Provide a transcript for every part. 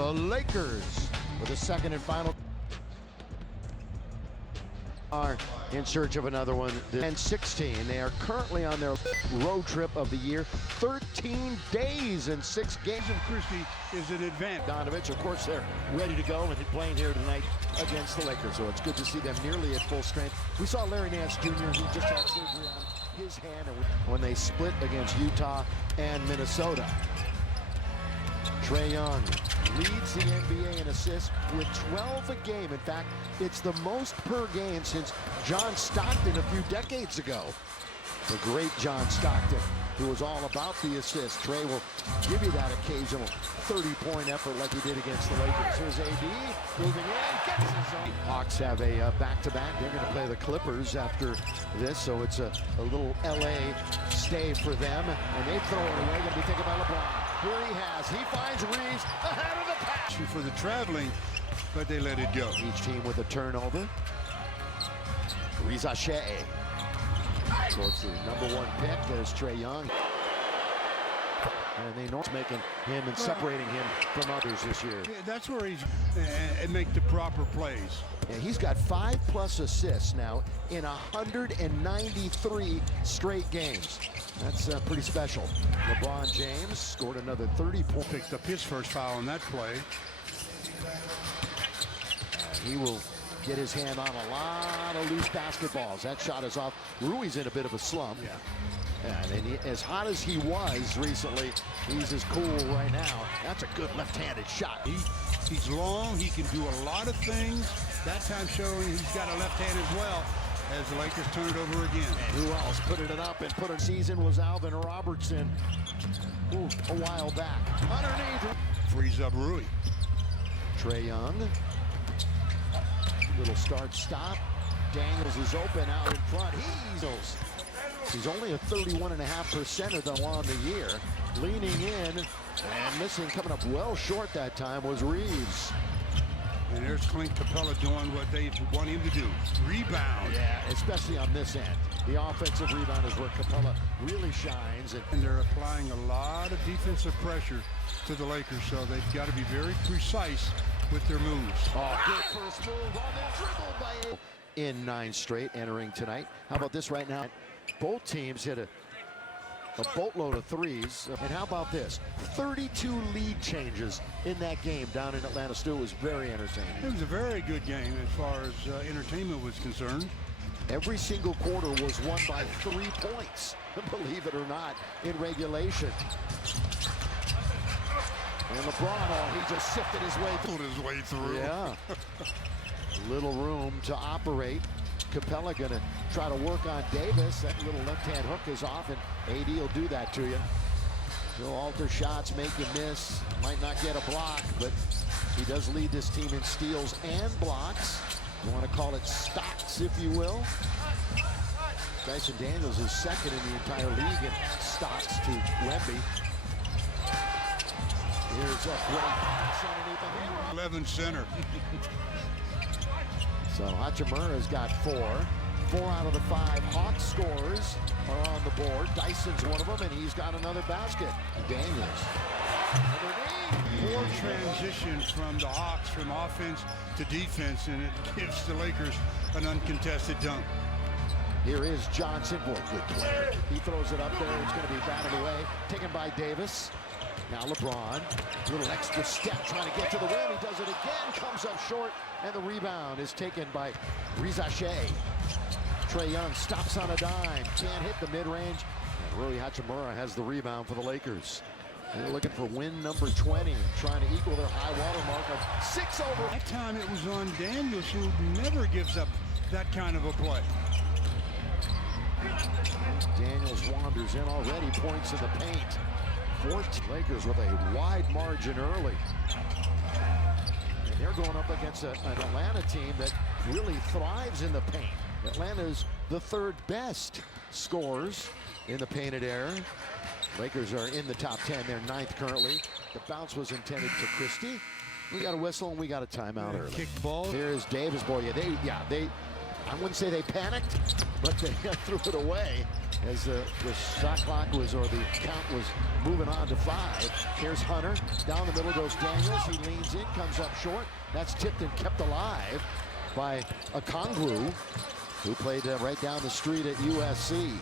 The Lakers for the second and final are in search of another one. And 16. They are currently on their road trip of the year. 13 days and 6 games. And Christie is an advantage. Donovich, of course, they're ready to go and playing here tonight against the Lakers. So it's good to see them nearly at full strength. We saw Larry Nance Jr. He just had surgery on his hand when they split against Utah and Minnesota. Trae Young leads the NBA in assists with 12 a game. In fact, it's the most per game since John Stockton a few decades ago. The great John Stockton, who was all about the assists. Trae will give you that occasional 30-point effort like he did against the Lakers. Here's AD moving in, gets his own. Hawks have a back-to-back. They're going to play the Clippers after this, so it's a little LA stay for them. And they throw it away, going to be taken by LeBron. Here he finds Reeves ahead of the pass. For the traveling, but they let it go. Each team with a turnover. Rizachet. Goes to the #1 pick. There's Trae Young. And they know it's making him and separating him from others this year. Yeah, that's where he's and make the proper plays. Yeah, he's got 5+ assists now in 193 straight games. That's pretty special. LeBron James scored another 30 points. Picked up his first foul on that play. He will get his hand on a lot of loose basketballs. That shot is off. Rui's in a bit of a slump. Yeah. And he, as hot as he was recently, he's as cool right now. That's a good left-handed shot. He's long. He can do a lot of things. That time showing he's got a left hand as well as the Lakers turn it over again. And who else put it up and put a season was Alvin Robertson a while back. Underneath. Frees up Rui. Trae Young. Little start-stop. Daniels is open out in front. He's only a 31.5% though on the year. Leaning in and missing, coming up well short that time was Reeves. And there's Clint Capella doing what they want him to do. Rebound. Yeah, especially on this end. The offensive rebound is where Capella really shines. And they're applying a lot of defensive pressure to the Lakers, so they've got to be very precise with their moves. Oh, good first move on the dribble by in 9 straight entering tonight. How about this right now? Both teams hit a boatload of threes. And how about this? 32 lead changes in that game down in Atlanta. Stu, was very entertaining. It was a very good game as far as entertainment was concerned. Every single quarter was won by 3 points, believe it or not, in regulation. And LeBron, he just sifted his way through. Yeah. Little room to operate. Capella gonna try to work on Davis. That little left-hand hook is off, and AD will do that to you. He'll alter shots, make you miss. Might not get a block, but he does lead this team in steals and blocks. You want to call it stocks, if you will. Dyson Daniels is second in the entire league in stocks to Wemby. Here's a great pass underneath the hammer. 11 center. So Hachimura's got 4. 4 out of the 5 Hawks scores are on the board. Dyson's one of them, and he's got another basket. Daniels. More transition from the Hawks from offense to defense, and it gives the Lakers an uncontested dunk. Here is Johnson. Boy, good play. He throws it up there. It's going to be batted away. Taken by Davis. Now LeBron, a little extra step trying to get to the rim. He does it again, comes up short, and the rebound is taken by Rizachet. Trae Young stops on a dime, can't hit the mid-range. And Rui Hachimura has the rebound for the Lakers. They're looking for win number 20, trying to equal their high water mark of 6 over. That time it was on Daniels, who never gives up that kind of a play. Daniels wanders in already, points in the paint. 14 Lakers with a wide margin early. And they're going up against an Atlanta team that really thrives in the paint. Atlanta's the 3rd best scorers in the painted area. Lakers are in the top 10. They're 9th currently. The bounce was intended to Christie. We got a whistle and we got a timeout early. Kick ball. Here's Davis. Boy, I wouldn't say they panicked, but they threw it away as the shot clock was, or the count was moving on to 5. Here's Hunter. Down the middle goes Daniels. He leans in, comes up short. That's tipped and kept alive by Okongwu, who played right down the street at USC.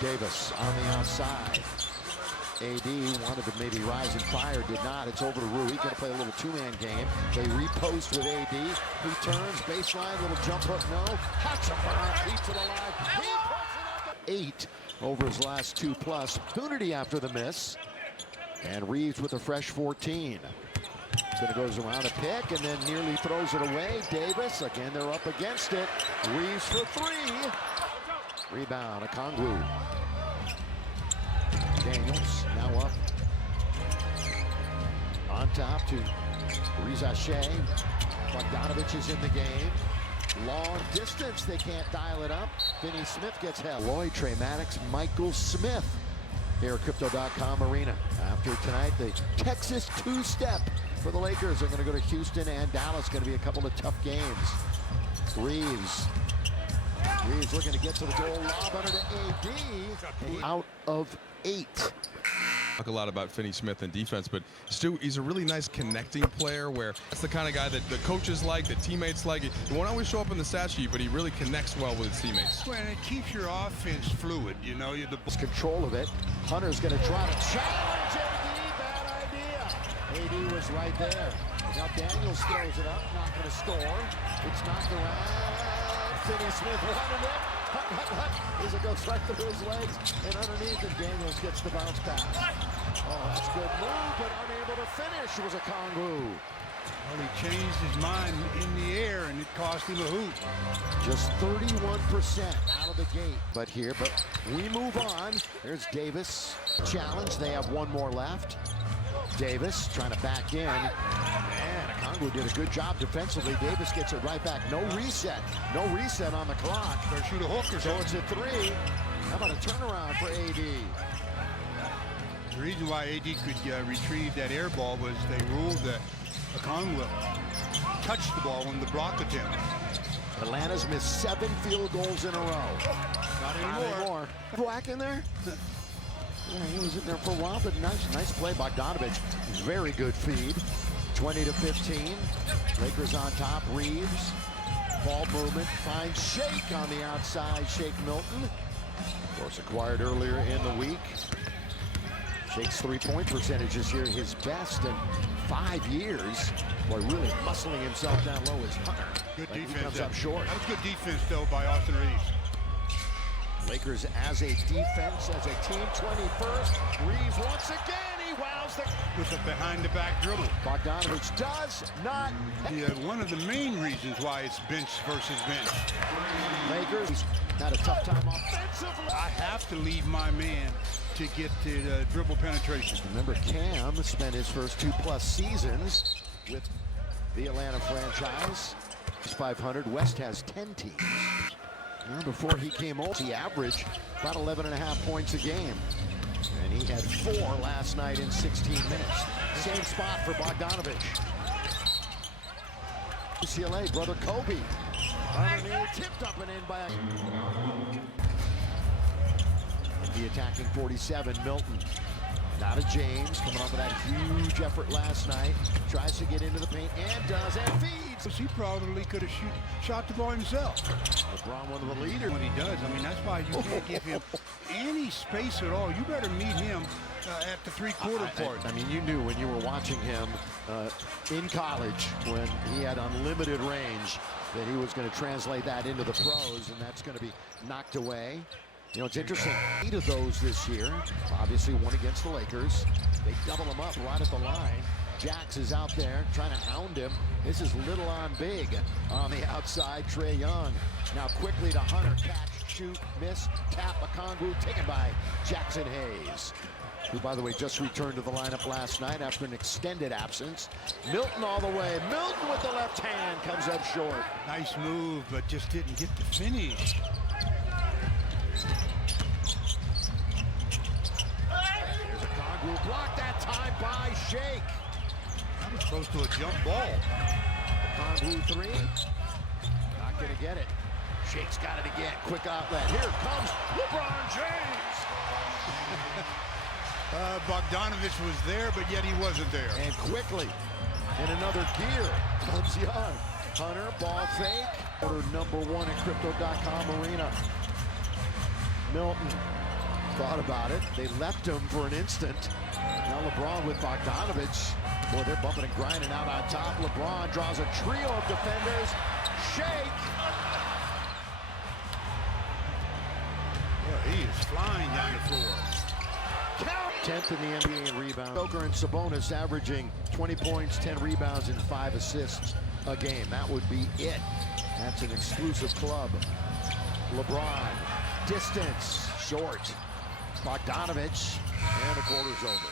Davis on the outside. AD wanted to maybe rise and fire, did not. It's over to Rui. Going to play a little two-man game. They repost with AD. He turns, baseline, little jump hook, no. Hachimura keeps it alive. He puts it up. 8 over his last 2+. Hoonerty after the miss. And Reeves with a fresh 14. Then it goes around a pick and then nearly throws it away. Davis, again, they're up against it. Reeves for 3. Rebound, Okongwu. Daniels now up on top to Riza Shea. Bogdanovich is in the game. Long distance, they can't dial it up. Finney Smith gets held. Lloyd, Trey Maddox, Michael Smith here at Crypto.com Arena. After tonight, the Texas two-step for the Lakers. They're going to go to Houston and Dallas. Going to be a couple of tough games. Reeves looking to get to the goal. Lob under to AD. Out of 8. Talk a lot about Finney Smith and defense, but Stu, he's a really nice connecting player where that's the kind of guy that the coaches like, the teammates like. He won't always show up in the stat sheet, but he really connects well with his teammates. Well, and it keeps your offense fluid, you know. You're the control of it. Hunter's going to try to challenge AD. Bad idea. AD was right there. Now Daniels throws it up, not going to score. It's knocked around. Finney Smith running it. As it goes right through his legs and underneath, and Daniels gets the bounce pass. Oh, that's a good move, but unable to finish was Okongwu. Well, he changed his mind in the air, and it cost him a hoop. Just 31% out of the gate. But we move on. There's Davis. Challenge. They have one more left. Davis trying to back in. Man, Okongwu did a good job defensively. Davis gets it right back. No reset. No reset on the clock. Better shoot a hook or so it's a 3. How about a turnaround for AD? The reason why AD could retrieve that air ball was they ruled that Okongwu touched the ball in the block attempt. Atlanta's missed 7 field goals in a row. Not anymore. Black in there? Yeah, he was in there for a while, but nice play. Bogdanovich, very good feed. 20-15. Lakers on top. Reeves. Ball movement. Finds Shake on the outside. Shake Milton. Of course, acquired earlier in the week. Shake's three-point percentage this year, his best in 5 years. Boy, really muscling himself down low is Hunter. Good but defense. He comes up short. That was good defense, though, by Austin Reeves. Lakers as a defense, as a team, 21st. Reeves once again, he wows with a behind-the-back dribble. Bogdanovich does not. One of the main reasons why it's bench versus bench. Lakers had a tough time offensively. I have to leave my man to get the dribble penetration. Remember, Cam spent his first 2+ seasons with the Atlanta franchise. He's 500. West has 10 teams. Before he came over, he averaged about 11.5 points a game. And he had 4 last night in 16 minutes. Same spot for Bogdanovich. UCLA, brother Kobe. Underneath, tipped up and in by the attacking 47, Milton. Now to James, coming off of that huge effort last night. Tries to get into the paint and does, and feeds. He probably could have shot the ball himself. LeBron, one of the leaders. What he does, I mean, that's why you can't give him any space at all. You better meet him at the three-quarter part. I mean, you knew when you were watching him in college, when he had unlimited range, that he was going to translate that into the pros, and that's going to be knocked away. You know, it's interesting, 8 of those this year. Obviously, one against the Lakers. They double him up right at the line. Jax is out there trying to hound him. This is little on big on the outside. Trae Young now quickly to Hunter. Catch, shoot, miss, tap. Okongwu taken by Jackson Hayes, who, by the way, just returned to the lineup last night after an extended absence. Milton all the way. Milton with the left hand comes up short. Nice move, but just didn't get the finish. There's Okongwu blocked that time by Shake. That was close to a jump ball. Okongwu 3. Not gonna get it. Shake's got it again. Quick outlet. Here comes LeBron James. Bogdanovich was there, but yet he wasn't there. And quickly, in another gear, comes Young. Hunter, ball fake. Order #1 at Crypto.com Arena. Milton thought about it. They left him for an instant. Now LeBron with Bogdanovich. Boy, they're bumping and grinding out on top. LeBron draws a trio of defenders. Shake. Well, he is flying down the floor. Count. 10th in the NBA in rebound. Joker and Sabonis averaging 20 points, 10 rebounds, and 5 assists a game. That would be it. That's an exclusive club. LeBron, distance, short. Bogdanovich, and the quarter's over.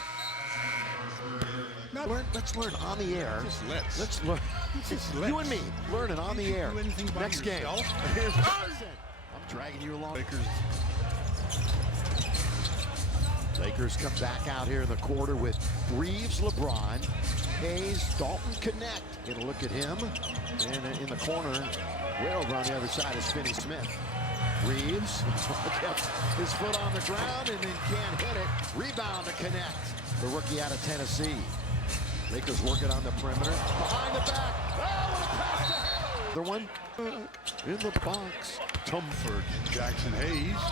Let's learn on the air. Let's learn. You and me learning on the air. Next game. Here's Johnson. I'm dragging you along. Lakers come back out here in the quarter with Reeves, LeBron, Hayes, Dalton connect. Get a look at him. And in the corner, way over on the other side is Finney-Smith. Reeves kept his foot on the ground and then can't hit it. Rebound to connect. The rookie out of Tennessee. Lakers working on the perimeter. Behind the back. Oh, what a pass to Hayes. Another one in the box. Tumford, Jackson Hayes.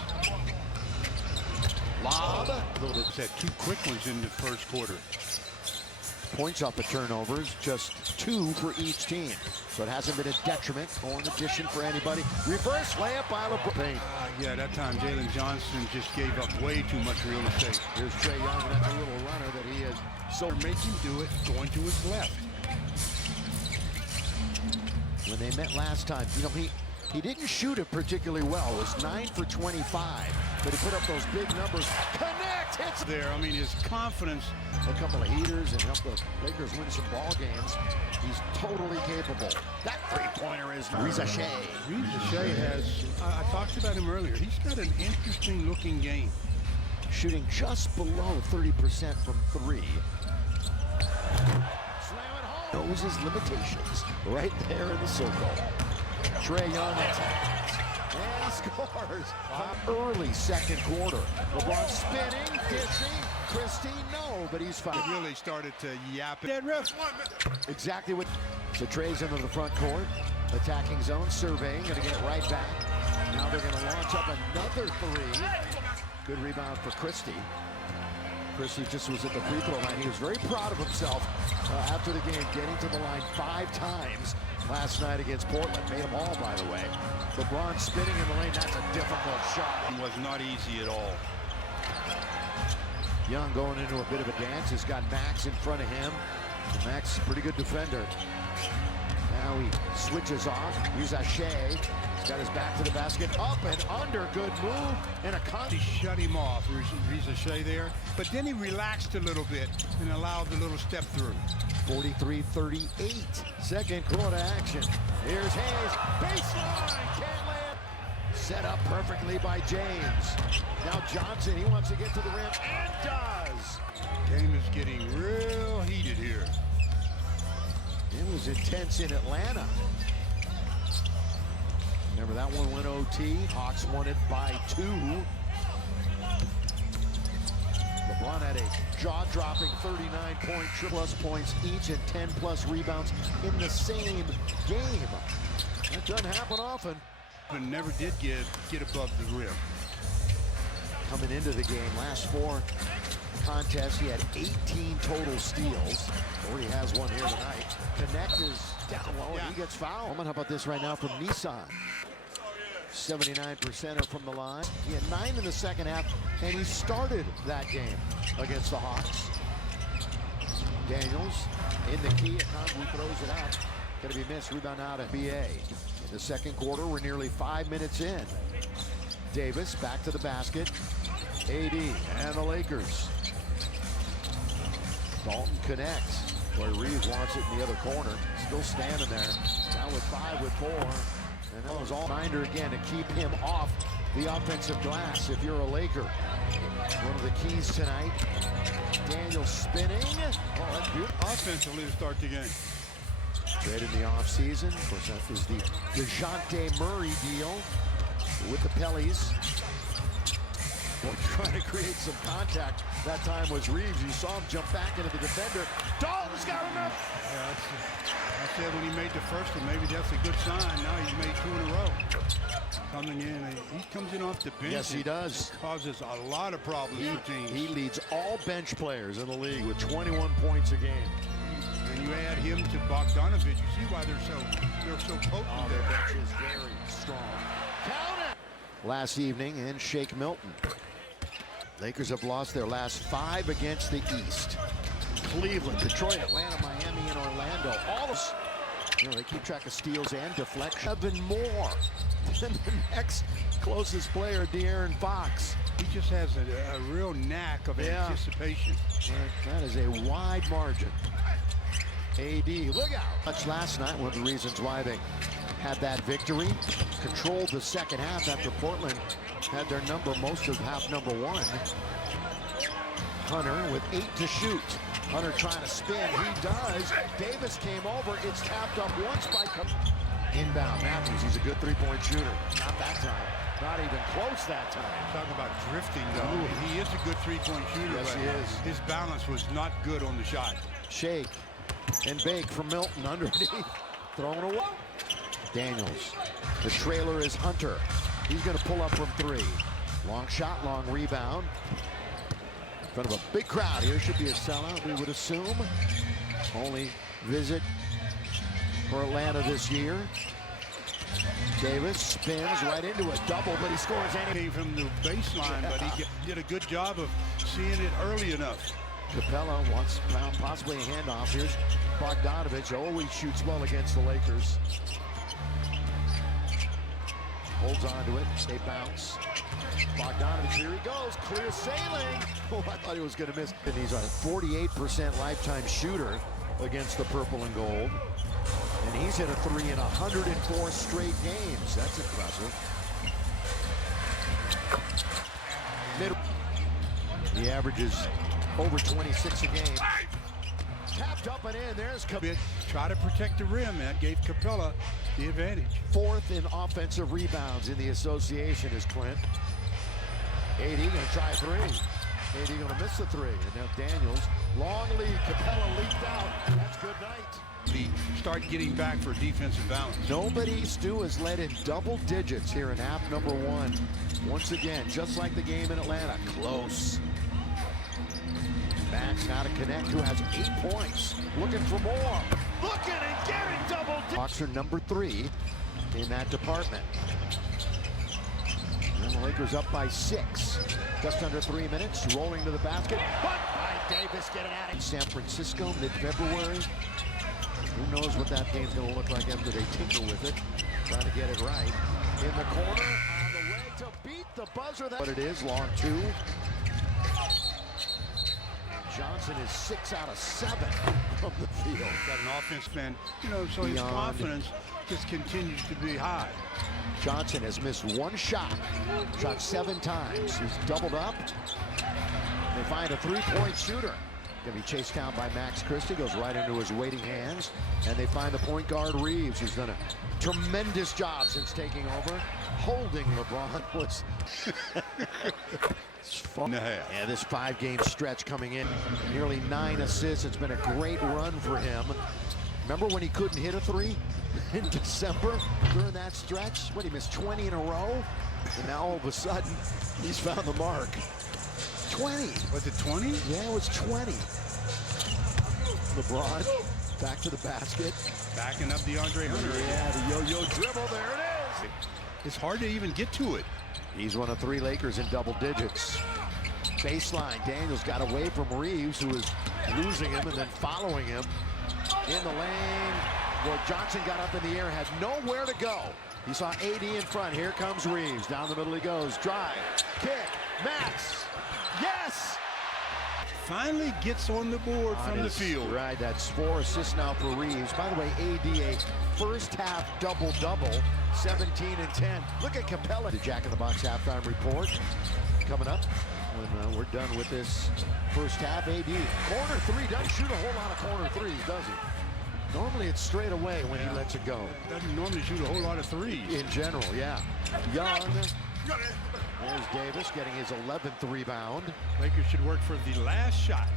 Lob. A little bit set 2 quick ones in the first quarter. Points off the turnovers, just 2 for each team. So it hasn't been a detriment or an addition for anybody. Reverse layup by LeBron. Yeah, that time Jalen Johnson just gave up way too much real estate. Here's Trae Young, and that's a little runner that he is. So make him do it going to his left. When they met last time, you know, he didn't shoot it particularly well. It was 9 for 25, but he put up those big numbers. Connect, hits There, I mean, his confidence. a couple of heaters and help the Lakers win some ball games. He's totally capable. That three-pointer is Reza Shea. Reza Shea has, I talked about him earlier, he's got an interesting looking game. Shooting just below 30% from 3. Slam it home. Knows his limitations right there in the circle. Trae Young attacks. And he scores. Early second quarter. LeBron spinning, dishing. Christie, no, but he's fine. He really started to yap it. Dead ref. Exactly what. So Trae's into the front court. Attacking zone, surveying, gonna get it right back. Now they're gonna launch up another 3. Good rebound for Christie. Christie just was at the free throw line. He was very proud of himself after the game, getting to the line 5 times last night against Portland. Made them all, by the way. LeBron spinning in the lane. That's a difficult shot. It was not easy at all. Young going into a bit of a dance. Has got Max in front of him. And Max is a pretty good defender. Now he switches off. Here's Shea. He's got his back to the basket. Up and under. Good move. And a He shut him off. Reza Shea there. But then he relaxed a little bit and allowed the little step through. 43-38. Second quarter action. Here's Hayes. Baseline. Can't land. Set up perfectly by James. Now Johnson. He wants to get to the rim and does. Game is getting real heated here. It was intense in Atlanta. Remember that one went OT. Hawks won it by 2. LeBron had a jaw-dropping 39-point plus points each and 10-plus rebounds in the same game. That doesn't happen often. But never did get above the rim. Coming into the game, last 4 contests, he had 18 total steals. Already has one here tonight. Connect is down low, and he gets fouled. How about this right now from Nissan? 79% from the line. He had 9 in the second half, and he started that game against the Hawks. Daniels in the key. Conley throws it out. Going to be missed. Rebound out of BA. In the second quarter, we're nearly 5 minutes in. Davis back to the basket. AD and the Lakers. Dalton connects. Boy, Reeves wants it in the other corner. Still standing there. Now with 5 with 4. And that was all reminder again to keep him off the offensive glass if you're a Laker. One of the keys tonight. Daniel spinning. Oh, that's beautiful. Offensively to start the game. Trade in the offseason. Of course, that was the DeJounte Murray deal with the Pellies. Well, trying to create some contact. That time was Reeves. You saw him jump back into the defender. Dalton's got enough. Yeah, I said when he made the first one, maybe that's a good sign. Now he's made 2 in a row. Coming in, he comes in off the bench. Yes, he does. Causes a lot of problems for teams. He leads all bench players in the league with 21 points a game. And you add him to Bogdanovich, you see why they're so potent. Oh, their bench is very strong. Count it! Last evening in Shake Milton. Lakers have lost their last 5 against the East. Cleveland, Detroit, Atlanta, Miami, and Orlando. All of, they keep track of steals and deflections. 7 more than the next closest player, De'Aaron Fox. He just has a real knack of anticipation. That is a wide margin. AD, look out! Much last night, one of the reasons why they had that victory. Controlled the second half after Portland had their number most of half number 1. Hunter with 8 to shoot. Hunter trying to spin. He does. Davis came over. It's tapped up once by inbound. Matthews, he's a good three-point shooter. Not that time. Not even close that time. Talking about drifting, though. He is a good three-point shooter. Yes, but he is. His balance was not good on the shot. Shake and bake from Milton underneath. Throwing away. Daniels. The trailer is Hunter. He's going to pull up from 3. Long shot, long rebound. In front of a big crowd here. Should be a sellout, we would assume. Only visit for Atlanta this year. Davis spins right into a double, but he scores Came from the baseline, but he did a good job of seeing it early enough. Capella wants possibly a handoff. Here's Bogdanovich. Always shoots well against the Lakers. Holds on to it. They bounce. Bogdanovich, here he goes. Clear sailing. Oh, I thought he was going to miss. And he's a 48% lifetime shooter against the purple and gold. And he's hit a 3 in 104 straight games. That's impressive. He averages over 26 a game. Tapped up and in. There's Capella. Try to protect the rim. That gave Capella the advantage. 4th in offensive rebounds in the association is Clint. AD going to try 3. AD going to miss the 3. And now Daniels. Long lead. Capella leaked out. That's good night. Start getting back for defensive balance. Nobody, Stu, has led in double digits here in half number 1. Once again, just like the game in Atlanta. Close. Max now to connect, who has 8 points. Looking for more. Looking and getting double digits. Hawks are number 3 in that department. And the Lakers up by 6. Just under 3 minutes. Rolling to the basket. But by Davis, get it out of San Francisco, mid-February. Who knows what that game's going to look like after they tinker with it. Trying to get it right. In the corner, on the way to beat the buzzer. But it is, long 2. Johnson is 6 out of 7 from the field. Got an offense fan, so his confidence just continues to be high. Johnson has missed 1 shot. Shot 7 times. He's doubled up. They find a 3-point shooter. Going to be chased down by Max Christie. Goes right into his waiting hands. And they find the point guard Reeves, who's done a tremendous job since taking over. Holding LeBron was... Yeah, this 5-game stretch coming in. Nearly 9 assists. It's been a great run for him. Remember when he couldn't hit a 3 in December during that stretch? What, he missed 20 in a row? And now all of a sudden, he's found the mark. 20. Was it 20? Yeah, it was 20. LeBron back to the basket. Backing up DeAndre Hunter. Yeah, the yo-yo dribble. There it is. It's hard to even get to it. He's one of 3 Lakers in double digits. Baseline, Daniels got away from Reeves, who was losing him and then following him in the lane. Well, Johnson got up in the air, had nowhere to go. He saw AD in front. Here comes Reeves. Down the middle he goes. Drive, kick, Max. Yes! Finally gets on the board from the field. Right, that's 4 assists now for Reeves. By the way, AD, a first half double-double, 17 and 10. Look at Capella. The Jack in the Box halftime report coming up when we're done with this first half. AD, corner 3, doesn't shoot a whole lot of corner 3s, does he? Normally it's straight away when he lets it go. Doesn't normally shoot a whole lot of threes. In general, yeah. Young. There's Davis getting his 11th rebound. Lakers should work for the last shot.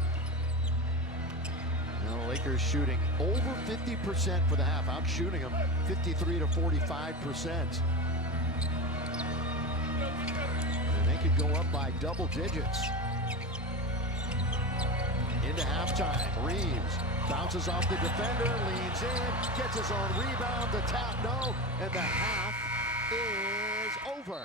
Now Lakers shooting over 50% for the half, out shooting them 53 to 45%. And they could go up by double digits. Into halftime, Reeves bounces off the defender, leans in, gets his own rebound, the tap no, and the half is over.